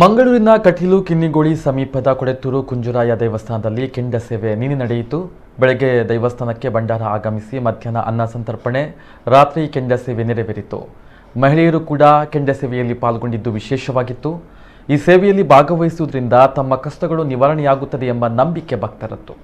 ಮಂಗಳೂರಿನ ಕಟೀಲು ಕಿನ್ನಿಗೋಳಿ ಸಮೀಪದ ಕೊಡೆತ್ತೂರು ಕುಂಜುರಾಯ ದೇವಸ್ಥಾನದಲ್ಲಿ ಕೆಂಡ ಸೇವೆ ನಿನ್ನೆ ನಡೆಯಿತು. ಬೆಳಗ್ಗೆ ದೇವಸ್ಥಾನಕ್ಕೆ ಭಂಡಾರ ಆಗಮಿಸಿ ಮಧ್ಯಾಹ್ನ ಅನ್ನ ಸಂತರ್ಪಣೆ, ರಾತ್ರಿ ಕೆಂಡ ಸೇವೆ ನೆರವೇರಿತು. ಮಹಿಳೆಯರು ಕೂಡ ಕೆಂಡ ಸೇವೆಯಲ್ಲಿ ಪಾಲ್ಗೊಂಡಿದ್ದು ವಿಶೇಷವಾಗಿತ್ತು. ಈ ಸೇವೆಯಲ್ಲಿ ಭಾಗವಹಿಸುವುದರಿಂದ ತಮ್ಮ ಕಷ್ಟಗಳು ನಿವಾರಣೆಯಾಗುತ್ತದೆ ಎಂಬ ನಂಬಿಕೆ ಭಕ್ತರದ್ದು.